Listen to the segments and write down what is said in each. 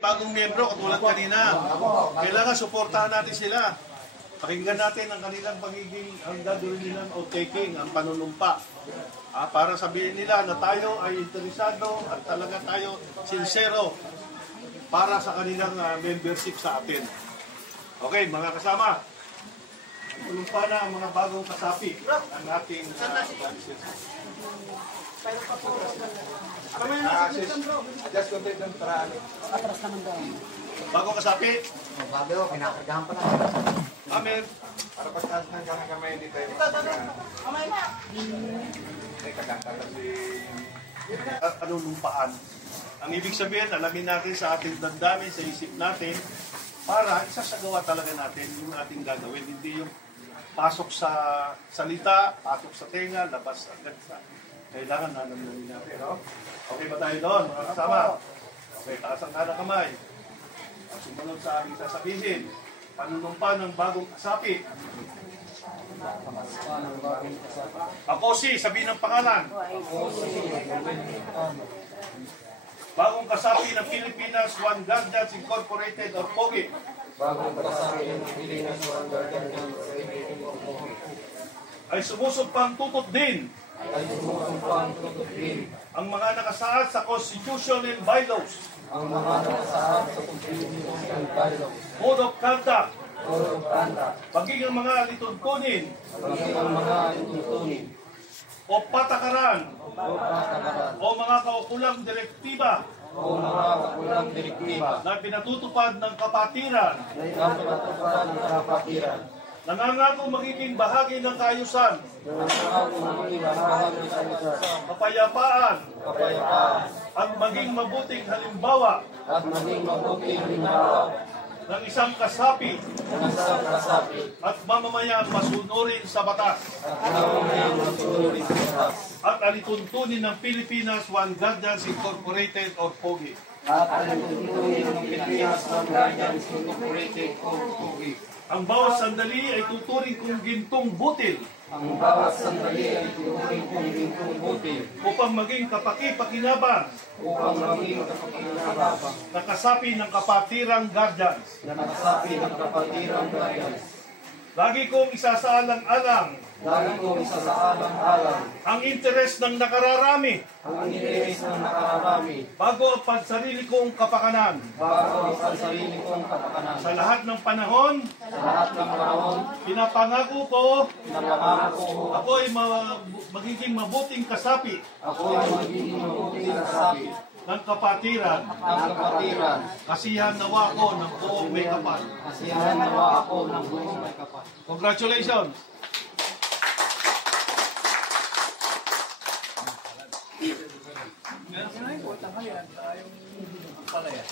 Bagong miyembro, katulad kanina, kailangan suportahan natin sila. Pakinggan natin ang kanilang pagiging, ang gagawin nilang outtaking, ang panunumpa. Para sabihin nila na tayo ay interesado at talaga tayo sincero para sa kanilang membership sa atin. Okay, mga kasama, panunumpa na ang mga bagong kasapi ang ating organization. Adjust ko din ng paraan. Atras naman daw. Bagong kasapi? Bago, pinakargahan pa na. Amen. Para pagkas ng kamay dito tayo. Kamay na. Ay, kagangkata si... Panunumpaan. Ang ibig sabihin, alamin natin sa ating damdamin, sa isip natin, para isasagawa talaga natin yung ating gagawin. Hindi yung pasok sa salita, pasok sa tenga, labas agad sa... Kailangan nanamnamin natin, no? Okay ba tayo doon, mga kasama? Okay, taas ang kanang kamay. Sumunod sa aming sasabihin, panunumpa ng bagong kasapi. Ako sabihin ng pangalan. Bagong kasapi ng Pilipinas One Guardians Incorporated or POGI. Bagong kasapi ng Pilipinas One Guardians Incorporated or POGI. Ay sumusumpang tutot din ang mga nakasaad sa Constitution and Bylaws, Code of Conduct, pagiging ang mga lituntunin o patakaran o mga kaukulang direktiba na pinatutupad ng kapatiran, nangangako magiging bahagi ng kaayusan, kapayapaan, at maging mabuting halimbawa ng isang kasapi at mamamayang masunurin sa batas at alituntunin ng Pilipinas One Guardians Incorporated or POGI. Ang bawat sandali ay tuturing kong gintong butil. Upang maging kapaki-pakinabang. Nakasapi ng kapatirang guardians. Lagi kong isasaalang-alang ang interes ng nakararami bago ang pansarili kong kapakanan. Sa lahat ng panahon, pinapangako ko ako ay magiging mabuting kasapi ng kapatiran. Kasiyahan nawa ako ng buong may kapal. Congratulations! Meron ka na yung kotang halian sa yung palaya.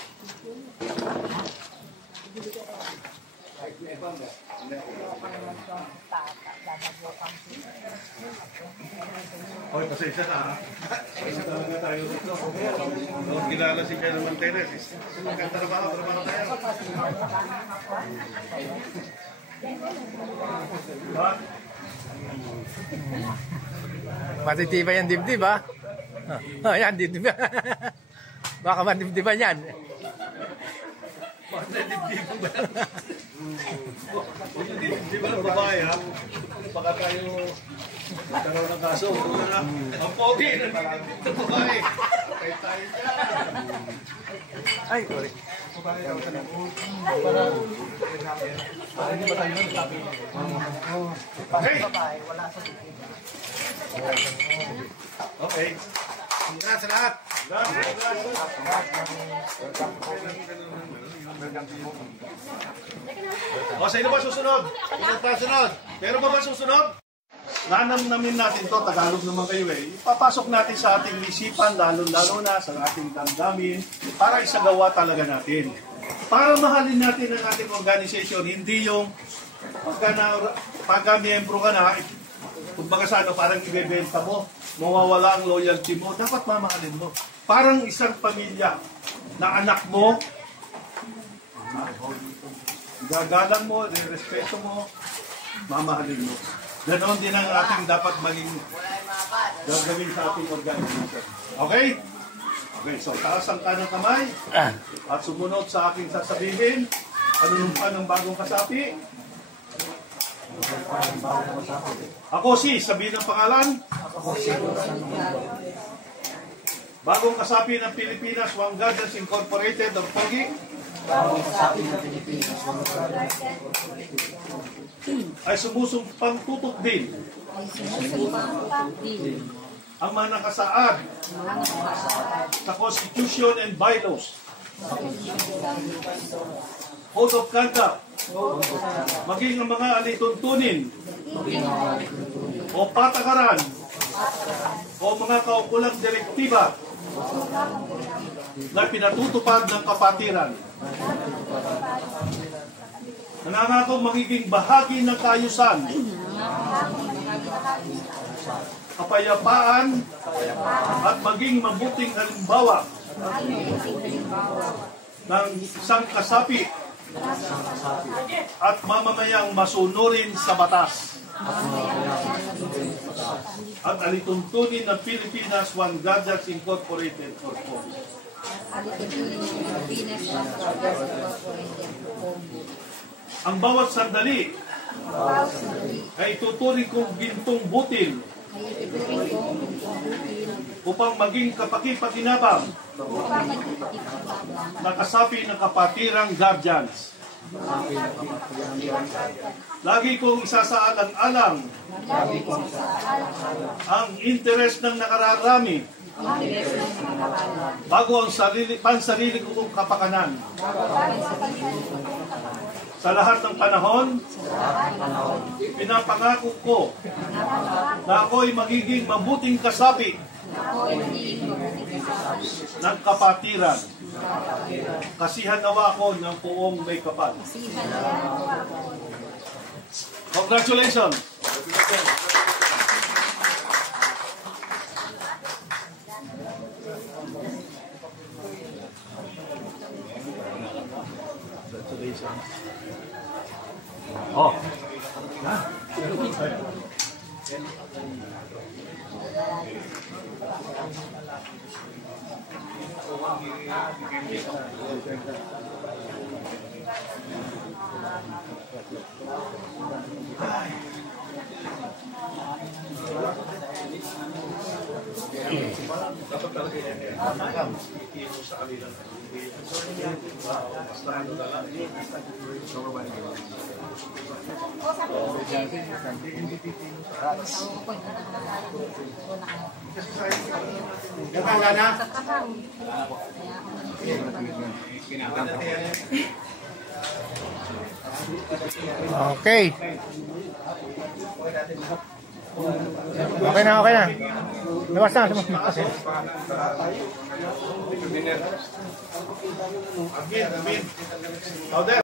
Hoy, pasensya na ha. Pasensya talaga tayo dito. Noong kilala si Kaya naman Teres. Trabaho tayo. Matitibay ang dibdib, ha? Yan, dibdib. Baka matibdiban yan. Matitibdib ba? Di ba ng babae, ha? Baka tayo magkaroon ng kaso. Ang pogi, nagtitibdib ng babae. Kaya tayo dyan. Ay, sorry. Okay. Congrats sa lahat. O, sino ba susunod? Sino pa sunod? Meron ba susunod? Nanamnamin natin to, Tagalog naman kayo eh. Ipapasok natin sa ating isipan, lalo-lalo na sa ating damdamin, para isagawa talaga natin. Para mahalin natin ang ating organization, hindi yung pagka-miyembro ka na, kumbaga sa ano, parang ibebenta mo, mawawala ang loyalty mo, dapat mamahalin mo. Parang isang pamilya na anak mo, gagalang mo, respeto mo, mamahalin mo. Ganon din ang ating dapat maging gagawin sa ating organization. Okay? Okay, so taas ang kanang kamay at sumunod sa aking sasabihin. Panunumpa ng bagong kasapi. Ako si, sabihin ang pangalan. Bagong kasapi ng Pilipinas, Juan Gardens Incorporated, or POGI. Ay sumusumpang tutok din ang mga nakasaad sa Constitution and Bylaws, Code of Conduct, maging ang mga alituntunin o patakaran o mga kaukulang direktiba na pinatutupad ng kapatiran. Nangangako magiging bahagi ng kaayusan, kapayapaan at maging mabuting halimbawa ng isang kasapi at mamamayang masunurin sa batas at alituntunin ng Pilipinas Juan Gardens Incorporated or POGI. Ang bawat sandali ay tuturing kong gintong butil upang maging kapaki-pakinabang na kasapi ng kapatirang guardians. Lagi kong isasaalang-alang ang interes ng nakararami bago ang pansarili kong kapakanan. Sa lahat ng panahon, pinapangako ko na ako'y magiging mabuting kasapi ng kapatiran. Kasihan nawa ako ng puong may kapal. Congratulations! Oh. Dapat talaga yan. Ikino sa kanila. Basta ano na lang. Okay. Okay na, okay na. Labas na. Again. Now there.